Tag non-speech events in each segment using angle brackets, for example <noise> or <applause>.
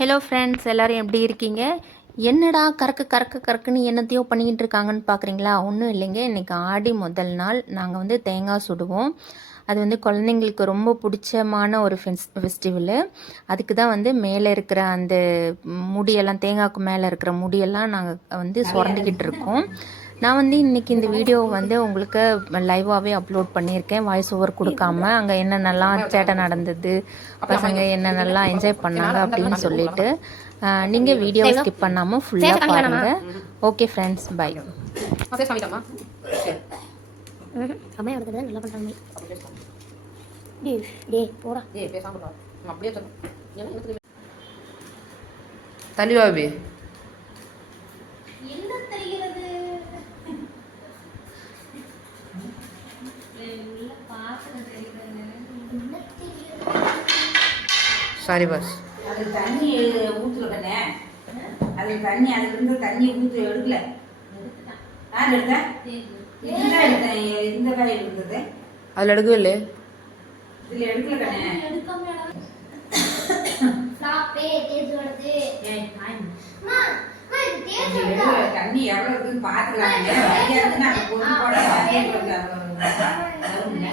Hello friends எல்லோரும் எப்படி இருக்கீங்க? என்னடா கறக்கு கறக்கு கறக்குன்னு என்னத்தையோ பண்ணிக்கிட்டு இருக்காங்கன்னு பார்க்குறீங்களா ஒன்றும் இல்லைங்க. இன்றைக்கி ஆடி முதல் நாள். நாங்கள் வந்து தேங்காய் சுடுவோம். அது வந்து குழந்தைங்களுக்கு ரொம்ப பிடிச்சமான ஒரு ஃபெஸ் ஃபெஸ்டிவலு அதுக்கு தான் வந்து மேலே இருக்கிற அந்த முடியெல்லாம் தேங்காய்க்கு மேலே இருக்கிற முடியெல்லாம் நாங்கள் வந்து சுரண்டிக்கிட்டு இருக்கோம். நான் வந்து இன்றைக்கி இந்த வீடியோ வந்து உங்களுக்கு லைவாகவே அப்லோட் பண்ணியிருக்கேன். வாய்ஸ் ஓவர் கொடுக்காம அங்கே என்னென்னலாம் சேட்டை நடந்தது பசங்க என்னென்னலாம் என்ஜாய் பண்ணாங்க அப்படின்னு சொல்லிட்டு நீங்கள் வீடியோ ஸ்கிப் பண்ணாமல் ஃபுல்லாக பாருங்கள் ஓகே ஃப்ரெண்ட்ஸ் பை அதே சமைக்கலாமா அம்மா எடுக்கிறது நல்லா பண்ணுறாங்க டே டே போடா. ஏய் பேசாம இருடா. நான் அப்படியே சொல்லு ஏன்னா எனக்கு தெரியும். தள்ளி சாரி பாஸ் அது தண்ணி ஊத்துல கண்ணே. அது தண்ணி அதுல இருந்து தண்ணி ஊத்து எடுக்கல. யார் எடுத்தா? இந்த எடுத்தேன் இந்த காயில் இருந்தது அதில் எடுக்கவே இல்லை இதுல எடுக்கல கண்ணே. ஸ்டாப்பே தேஜு வருது ஏய், நாய். அம்மா அம்மா இது தேஜு இது எடுக்கல. தண்ணி எவ்வளவு இருக்குன்னு பாத்துக்கலாம் வழியா இருக்குன்னா அப்ப பொண்ணு போட வழியா இருக்கு. அது வரும்ல.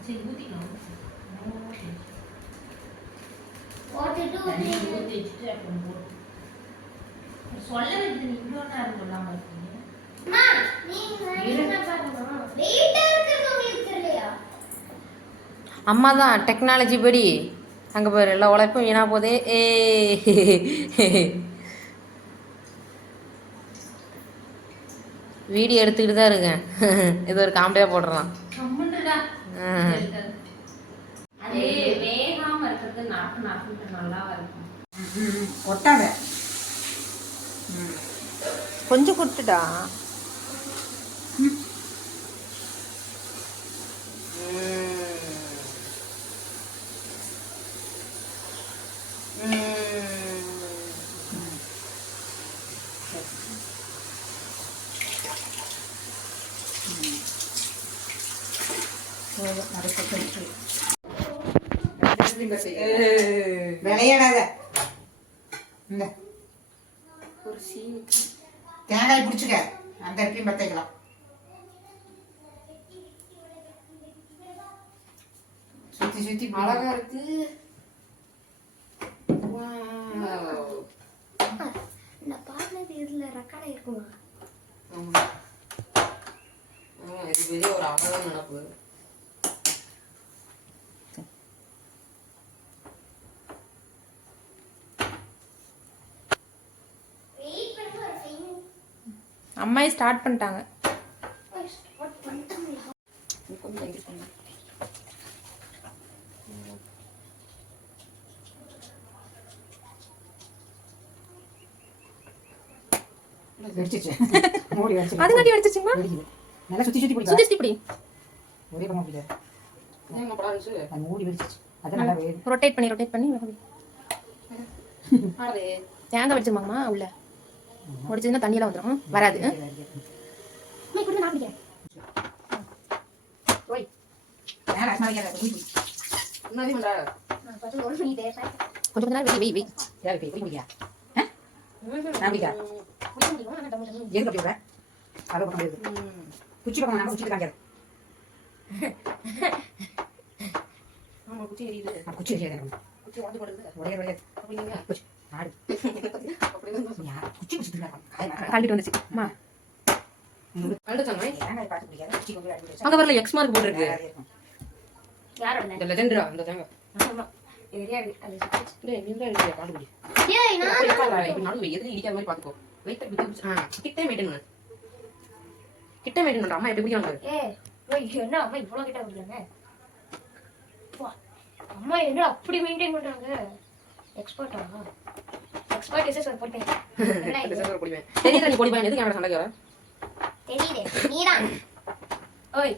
சரி, ஊத்திக்கலாம். போட்டுட்டு தண்ணி ஊத்தி வச்சுட்டு அப்புறம் போடு. சொல்ல வேண்டியது நீ இவ்வளவு நேரம் சொல்லாம இருக்கீங்க. அம்மா தான் டெக்னாலஜி படி. அங்கே பாரு எல்லா உழைப்பும் வீணா போதே. ஏ. வீடியோ எடுத்துக்கிட்டு தான் இருக்கேன். இது ஒரு காமெடியாக போடுறலாம் ஆ. அது வேகாம இருக்கிறது நாக்கு நாக்கு நல்லா இருக்கும் ம், ஒட்டாத கொஞ்சம் கொடுத்துட்டா விளையாடாத இந்த. தேங்காய் பிடிச்சிக்க. அந்த இடத்தையும் பத்தைக்கலாம். சுத்தி சுத்தி அழகா இருக்கு. நான் பாடினது இதுல ரெக்கார்ட் இது பெரிய ஒரு அழகான நினப்பு வெயிட் பண்ணி ஒரு ஃபைவ் அம்மாயி ஸ்டார்ட் பண்ணிட்டாங்க. வச்சு அதுங்காட்டி அடிச்சிச்சுங்களா நல்லா சுத்தி சுத்தி பிடிக்கும் சுத்தி சுத்தி இப்படி ஒரே பக்கம் பிடிக்காது ஏன் படம் இருந்துச்சு அது மூடி வெடிச்சிச்சு அது நல்லா வேறு ரொட்டேட் பண்ணி ரொட்டேட் பண்ணி. ஆடு. தேங்காய் வடிச்சிருமாங்கம்மா உள்ள? முடிச்சதுன்னா தண்ணியெல்லாம் வந்துடும் வராது. நான் நான் பண்ணி கொஞ்சம் கொஞ்ச நேரம் வெய் வெய் வெய் யாரு போய் பிடிக்கா? நான் டம்மு எதுக்கு அப்படி விடுற அதை பக்கம் முடியாது குச்சி பக்கம் நம்ம குச்சி காமிக்காது. குச்சி எரியுது. நான் குச்சி வைக்காது குச்சி உடஞ்சு படுது. உடையாது உடையாது. கழட்டிட்டு வந்துச்சு. அம்மா அங்க வரல எக்ஸ் மார்க் போட்டிருக்கு. இந்த லெஜெண்டரா பிடிச்சு ஆ கிட்டே மெயின்டைன் பண்ணு. கிட்ட மெயின்டைன் பண்ற. அம்மா எப்படி ஓய் என்ன அம்மா இவ்வளோ கிட்ட வந்துருங்க அம்மா என்ன அப்படி மெயின்டைன் பண்றாங்க? எக்ஸ்பர்ட்டா எக்ஸ்பர்ட் போட்டேன் என்ன இது? டிசைனர் பொடிவேன் தெரியுதா நீ பொடிவேன் எதுக்கு கேமரா சண்டைக்கு வர தெரியுது. நீதான். ஓய்.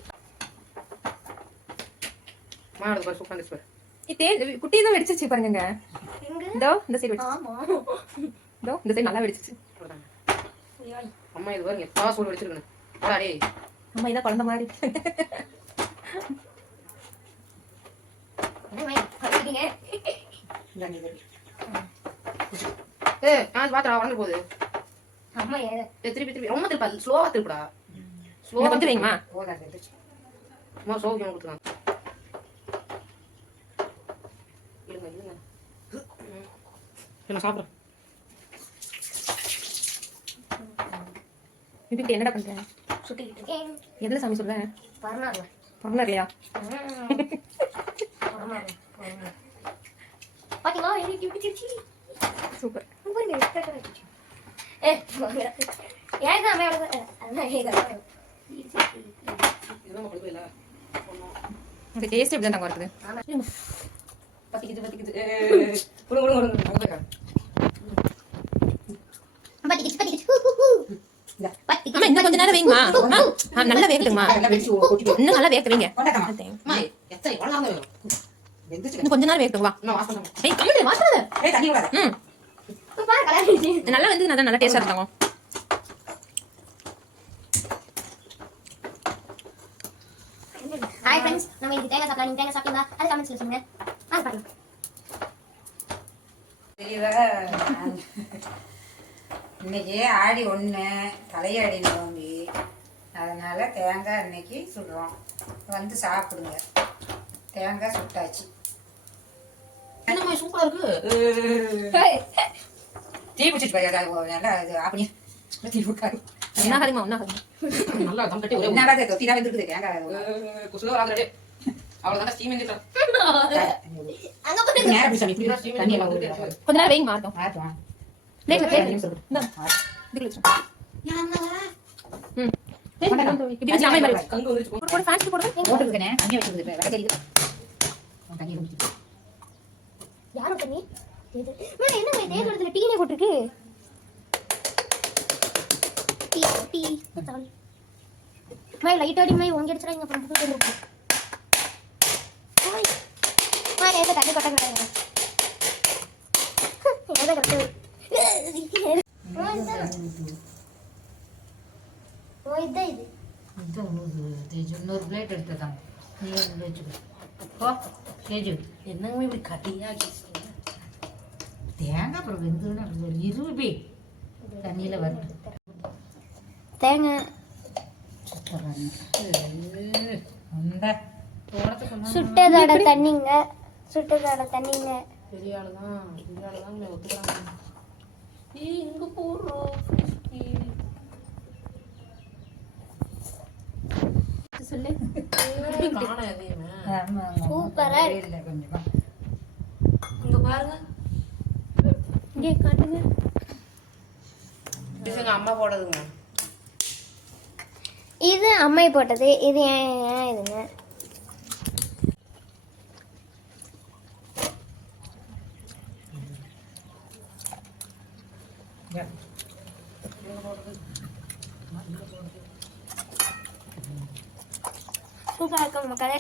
மாடு பாரு சூப்பரா இருந்துச்சு பாரு. குட்டி தான் வெடிச்சிச்சு பாருங்க இதோ இந்த சைடு வெடிச்சு ஆமா. இதோ இந்த சைடு நல்லா வெடிச்சிச்சு. அம்மா இது பாருங்க எப்பா சூடு வச்சிருக்கணும் போடா டேய். அம்மா இதான் குழந்தை மாதிரி. என்ன மை, பண்ணிட்டீங்க. ஏ நான் பாத்திரம் போகுது. அம்மா திருப்பி திருப்பி ரொம்ப திருப்பா ஸ்லோவா திருப்படா. ஸ்லோவா திருப்பீங்கம்மா அம்மா சோக்கியம் கொடுத்துருவாங்க. இருங்க இருங்க. நான் சாப்பிட்றேன் என்னடா பண்றேன் சுட்டிக்கிட்டு இருக்கேன் எதுல சாமி சொல்றேன் பரவாயில்ல பரவாயில்ல இல்லையா பாத்தீங்களா எனக்கு பிடிச்சிருச்சு சூப்பர் ஏ இந்த டேஸ்ட் எப்படி தான் இருக்குது இன்னும் கொஞ்ச நேரம் வைங்கம்மா நல்லா வேகட்டுமா இன்னும் நல்லா வேக வைங்க இன்னும் கொஞ்ச நேரம் வேகட்டுங்களா ஏய் இப்ப பாரு கலாச்சி நல்லா வந்து நல்லா நல்லா டேஸ்டா ஹாய் நம்ம இன்னைக்கு தேங்காய் சாப்பிடலாம். நீங்க தேங்காய் சாப்பிட்டீங்களா? அது கமெண்ட்ஸ்ல சொல்லுங்க. அது பாருங்க. தெளிவா இன்னைக்கு ஆடி ஒன்று தலையாடி நோம்பி. அதனால தேங்காய் இன்னைக்கு சுடுறோம். வந்து சாப்பிடுங்க. தேங்காய் சுட்டாச்சு. என்னம்மா, சூப்பரா இருக்கு? <laughs> தீ கொஞ்ச நேரம் வெயிங் மாட்டோம் மாட்டோம் லேட்ல என்ன மாதிரி இடத்துல போட்டிருக்கு? டீ டீ. தவளி மை லைட் அடி மை உங்க அடிச்சா இங்க அப்புறம் புது இருக்கு. ஓய். மை ஏதோ தண்ணி கொட்ட ஏதோ ஓ இதா. இது இன்னொரு பிளேட் எடுத்துதாங்க நீ வச்சுக்கோ. ஓ என்னங்க இப்படி கட்டியாக்கி தேங்காய் அப்புறம் வெந்ததுன்னா இருபி தண்ணியில் வருது தேங்காய் சுட்டதோட தண்ணிங்க. சுட்டதோட தண்ணிங்க. பெரிய ஆளுதான். பெரிய ஆளுதான் உங்களை ஒத்துக்கிறாங்க ஏய் இங்க போடுறோம் சொல்லு சூப்பரா இருக்கு. இல்லை கொஞ்சமா. இங்க பாருங்க. இங்கே காட்டுங்க. அம்மா போடுறதுங்க இது அம்மை போட்டது. இது ஏன் ஏன் இதுங்க? சூப்பராக இருக்கும் மக்களே